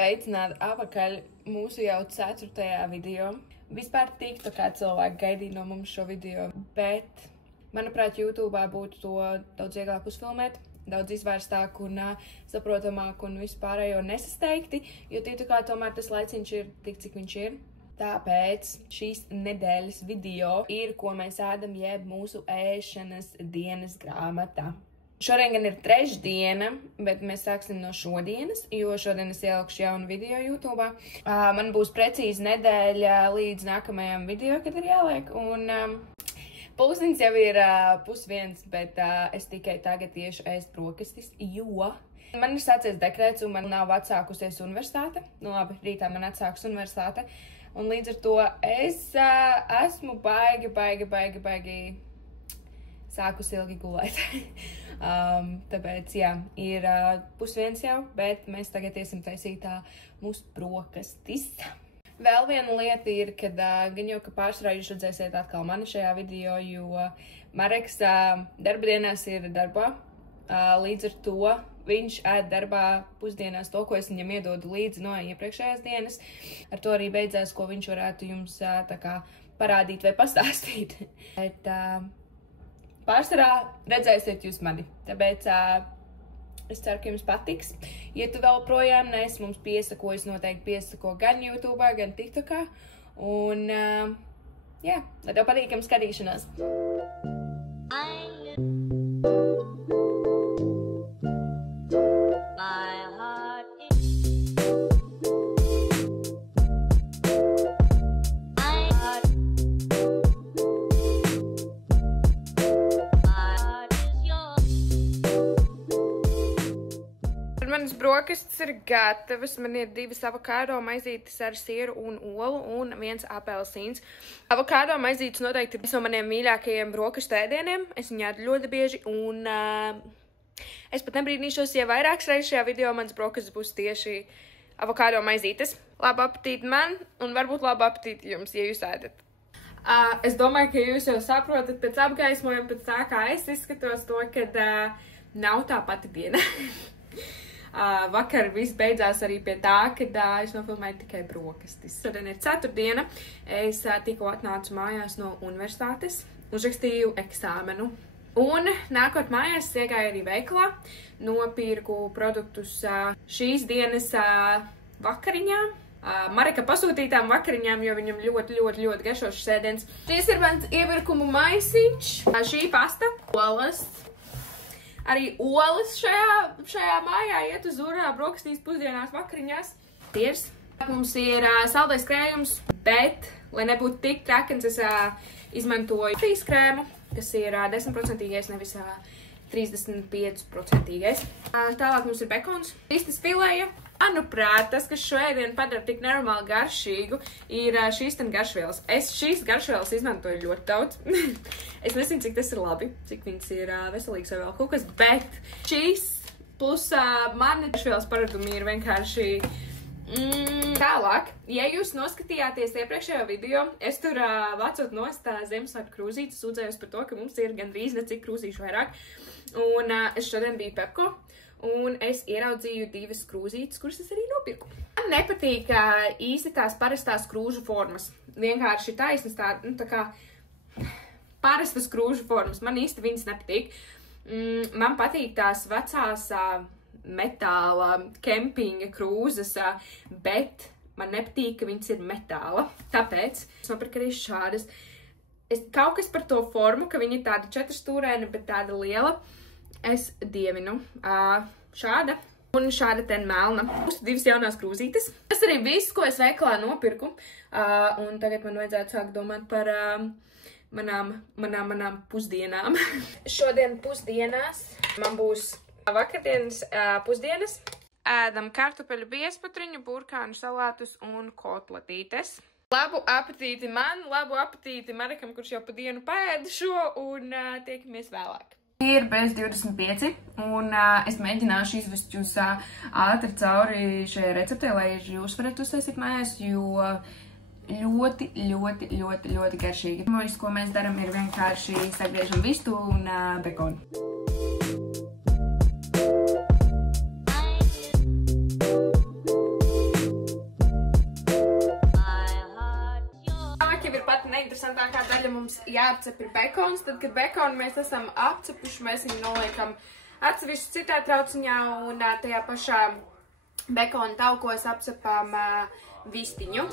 Sveicināti atpakaļ mūsu jau 4. video. Vispār tiktu, kā cilvēki gaidīja no mums šo video, bet, manuprāt, YouTube'ā būtu to daudz vieglāk uzfilmēt, daudz izvērstāk un saprotamāk un vispārējo nesasteigti, jo tiktu kā tomēr tas laiciņš ir tik, cik viņš ir. Tāpēc šīs nedēļas video ir, ko mēs ēdam, jeb mūsu ēšanas dienas grāmatā. Šodien gan ir trešdiena, bet mēs sāksim no šodienas, jo šodien es ielikšu jaunu video YouTube'ā. Man būs precīzi nedēļa līdz nākamajam video, kad ir jāliek, un pulkstenis jau ir 12:30, bet es tikai tagad tieši ēst brokastis, jo man ir sācies dekrēts un man nav atsākusies universitāte. Nu labi, rītā man atsāks universitāte, un līdz ar to es esmu baigi sākus ilgi gulēt. Tāpēc, jā, ir 12:30 jau, bet mēs tagad iesim taisīt mūsu brokastis. Vēl viena lieta ir, kad gan jau, ka pārsvarā jūs redzēsiet atkal mani šajā video, jo Mareks darba dienās ir darbā. Līdz ar to viņš ēd darbā pusdienās to, ko es viņam iedodu līdzi no iepriekšējās dienas. Ar to arī beidzās, ko viņš varētu jums tā kā parādīt vai pastāstīt. Bet, pārsvarā redzēsiet jūs mani, tāpēc es ceru, ka jums patiks. Ja tu vēl projām neesi mums piesakojis, noteikti piesako gan YouTube'ā, gan TikTokā. Un, jā, lai tev patīkam skatīšanās. Manas brokastis ir gatavas. Man ir 2 avokādo maizītes ar sieru un olu un 1 apelsīns. Avokādo maizītes noteikti ir viens no maniem mīļākajiem brokastu ēdieniem. Es viņu ēdu ļoti bieži un es pat nebrīnīšos, ja vairākas reizes šajā video mans brokastis būs tieši avokādo maizītes. Labu apetīti man un varbūt labu apetīti jums, ja jūs ēdat. Es domāju, ka jūs jau saprotat pēc apgaismojuma, pēc tā, kā es izskatos to, kad nav tā pati diena. Vakar viss beidzās arī pie tā, kad es nofilmēju tikai brokastis. Šodien ir ceturtdiena. Es tikko atnācu mājās no universitātes, uzrakstīju eksāmenu. Un nākot mājās, es iegāju arī veikalā, nopirku produktus šīs dienas vakariņām. Mareka pasūtītām vakariņām, jo viņam ļoti garšošs ēdiens. Šis ir mans iepirkumu maisiņš. Šī pasta, olas. Arī olas šajā mājā iet uz urā brokastīs pusdienās vakariņās. Tiers. Mums ir saldais krējums, bet, lai nebūtu tik trakens, es izmantoju fīs krēmu, kas ir 10%, nevis 35%. Tālāk mums ir bekons, vistas filēja. Manuprāt, tas, kas šo ēdienu padara tik nenormāli garšīgu, ir šīs ten garšvielas. Es šīs garšvielas izmantoju ļoti daudz. Es nezinu, cik tas ir labi, cik viņas ir veselīgas vai vēl kaut kas, bet šīs plus mani garšvielas paradumi ir vienkārši tālāk. Ja jūs noskatījāties iepriekšējo video, es tur vācot nost Ziemassvētku krūzītes, sūdzējos par to, ka mums ir gandrīz necik krūzīšu vairāk. Un es šodien biju Pepko. Un es ieraudzīju 2 krūzītes, kuras es arī nopirku. Man nepatīk īsti tās parastās krūžu formas. Vienkārši taisnas tā kā parastas krūžu formas. Man īsti viņas nepatīk. Man patīk tās vecās metāla kempinga krūzes, bet man nepatīk, ka viņas ir metāla. Tāpēc es nopirku arī šādas. Kaut kas par to formu, ka viņa ir tāda 4-stūrēna, bet tāda liela. Es dievinu šāda un šāda ten melna. Būs 2 jaunās krūzītes. Tas arī viss, ko es veikalā nopirku. Un tagad man vajadzētu sākt domāt par manām pusdienām. Šodien pusdienās man būs vakardienas pusdienas. Ēdam kartupeļu biezpatriņu, burkānu salātus un kotletītes. Labu apetīti man, labu apetīti Marekam, kurš jau pa dienu paēda šo, un tiekamies vēlāk. Ir bez 25, un es mēģināšu izvest jūs ātri cauri šajai receptē, lai jūs varat uztaisīt mājās, jo ļoti garšīgi. Pirmais, ko mēs daram, ir vienkārši sagriežam vistu un bekonu. neinteresantākā daļa mums jāapcep ir bekons. Tad, kad bekonu mēs esam apcepuši, mēs viņu noliekam atsevišķi citā trauciņā un tajā pašā bekona taukos apcepām vistiņu.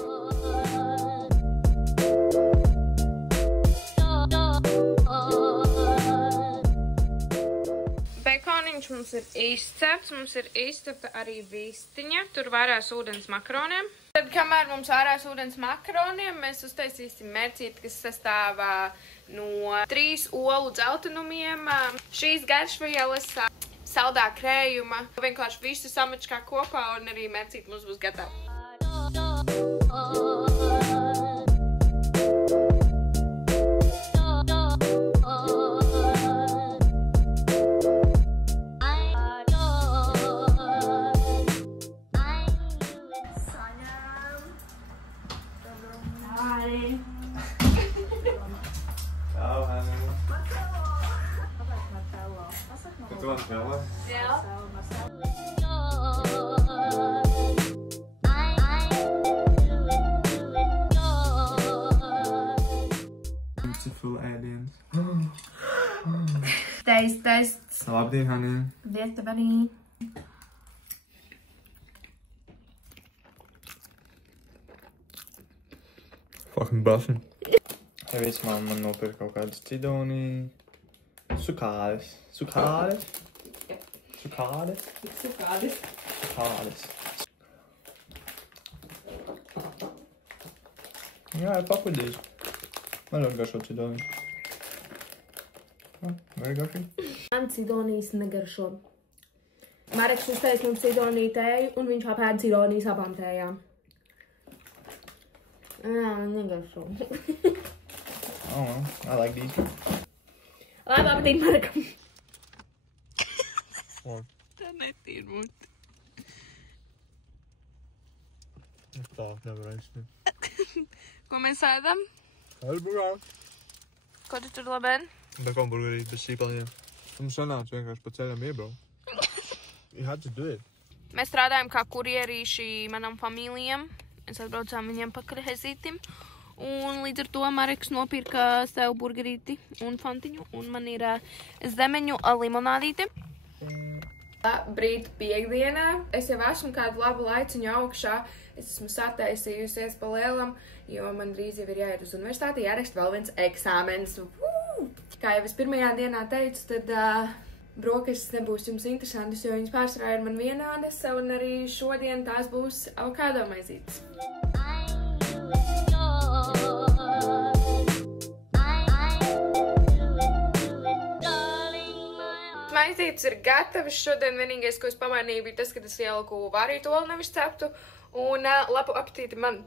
Bekoniņš mums ir izcepts, mums ir izcepta arī vistiņa, tur vārās ūdens makaroniem. Tad, kamēr mums vārās ūdens makaroniem, mēs uztaisīsim mērcīti, kas sastāv no 3 olu dzeltenumiem, šīs garšvielas, saldā krējuma, vienkārši visu samačkā kopā un arī mērcīti mums būs gatava. Čau, Hanna. Tu man spēlē? Jā. Beautiful ēdiens. Tests. Labdien, Hanna. Vieta arī. Fucking buffin. Ja viss man nopirka kaut kādas cidonī. Sukādes. Sukādes? Sukādes? Sukādes. Sukādes. Jā, ir papudīs. Man ļoti garšo cidonī. Very garšīgi. Man cidonijas negaršo. Mareks uztais mums cidoniju tēju un viņš apēd cidonijas abām tējām. Jā, man negaršo. Oh, well, I like these. Labi, apetīt Marekam. Tā netīr muti. Tā nevar aizsniegt. Ko mēs ēdam? Hamburgeri. Ko tu tur labēn? Hamburgerī bez sīpaliem. Mums sanāca vienkārši pa ceļam iebraukt. You had to do it. Mēs strādājam kā kurierīši manam familijam. Mēs atbraucām viņiem pakaļ hezītim. Un līdz ar to Mareks nopirka sev burgerīti un fantiņu. Un man ir zemeņu limonādīte. Brīt piekdienā. Es jau esmu kādu labu laiciņu augšā. Es esmu sataisījusies pa lielam, jo man drīz jau ir jāiet uz universitāti, jāraksta vēl viens eksāmens. Kā jau es pirmajā dienā teicu, tad brokastis nebūs jums interesantas, jo viņas pārsvarā ir man vienādas, un arī šodien tās būs avokādo maizītes. Maizītes ir gatavas. Šodien vienīgais, ko es pamainīju, bija tas, ka es ieliku vārītu olu, nevis ceptu. Un labu apetīti man!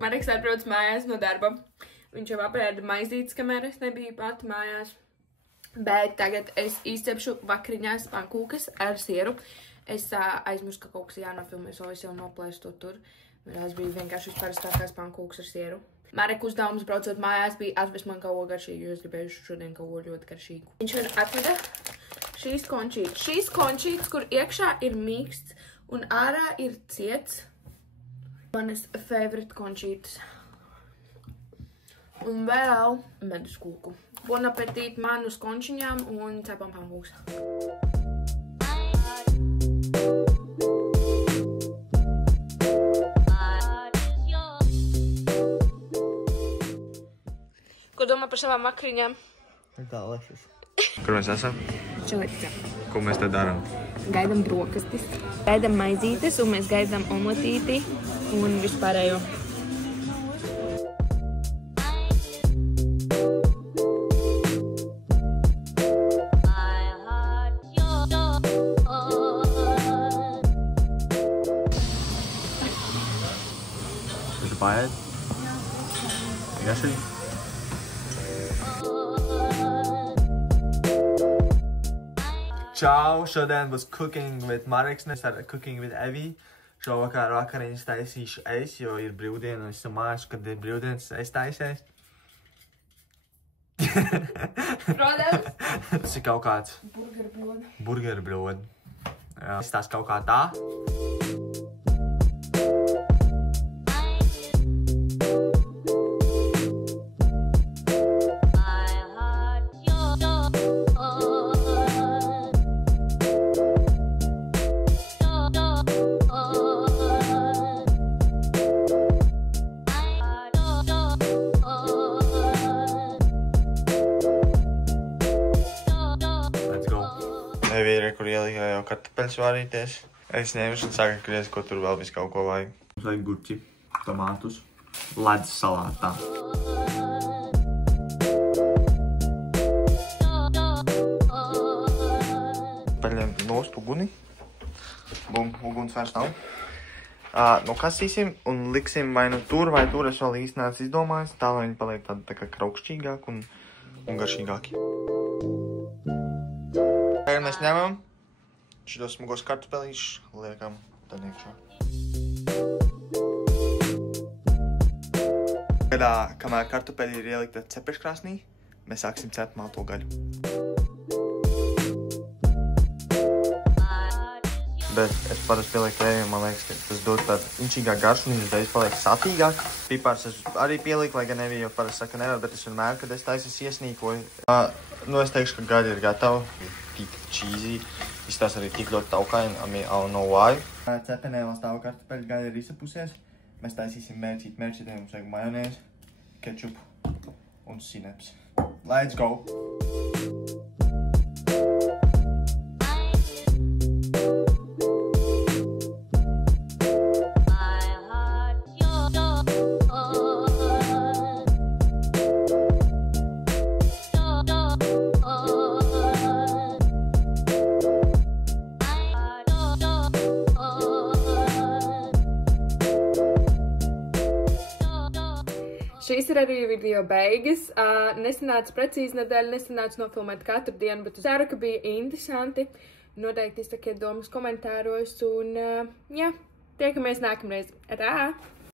Mareks atbrauc mājās no darba. Viņš jau apēda maizītes, kamēr es nebiju pati mājās. Bet tagad es izcepšu vakariņās pankūkas ar sieru. Es aizmirsu, ka kaut kas jānofilmē, so es jau noplēstu tur. Tās bija vienkārši visparastākās pankūkas ar sieru. Mareka uzdevums braucot mājās bija atvest man kaut ko garšīgu, jo es gribēju šodien kaut ko ļoti garšīgu. Viņš man atveda šīs končītes. Šīs končītes, kur iekšā ir mīksts un ārā ir ciets. Manas favorite končītes. Un vēl medus kūku. Bon apetīt man uz končiņām un cepam pankūks. Ko domā par savām vakariņām? Ir tā lešas. Kur mēs esam? Čelitā. Ko mēs te darām? Gaidam brokastis, gaidam maizītes un mēs gaidam omletīti un vispārējo. Is het paaiet? Garšīgi? Čau! Šodien būs cooking with Mareks, started cooking with Evie. Šovakar vakariņas taisīšu es, jo ir brīvdiena, un es mājās, kad ir brīvdienas, es taisēs. Protams. Tas ir kaut kāds burgeru blod. Jā, tas kaut kā tā. kartupeļus vārīties. Es ņemšu un sāku griezt, ko tur vēl visu kaut ko vajag. Mums vajag gurķi, tomātus, ledus salātā. Paļiem nost uguni. Bum, uguns vairs nav. Kasīsim un liksim vai nu tur, vai tur. Es vēl īsti neesmu izdomājis, tā lai viņi paliek tādi tā kā kraukšķīgāki un garšīgāki. Tagad mēs ņemam šitos smagos kartupelīšus, liekam tad iekšā. Kamēr kartupeļi ir ielikta cepeškrāsnī, mēs sāksim cept malto gaļu. Bet es parasti pielieku vējiem, man liekas, ka tas dod tādu inčīgāk garšu un uzreiz paliek satīgāk. Pipārs es arī pielieku, lai gan Evija jau parasti saka nevar, bet es vienmēr, kad es taisu, es iesnīkoju. Es teikšu, ka gaļa ir gatava. Tik cheesy. Izstās arī tik ļoti taukaini, I don't know why. Cepenē vēl stāv kartupeļu, gaļa ir izsapusies. Mēs taisīsim mērcītiem, mums vajag majonēzi, kečupu un sineps. Let's go! Šīs ir arī video beigas. Nesanāca precīzi nedēļa, nesanāca nofilmēt katru dienu, bet es ceru, ka bija interesanti. Noteikti izsakiet domas komentāros un, jā, tiekamies nākamreiz. Rā!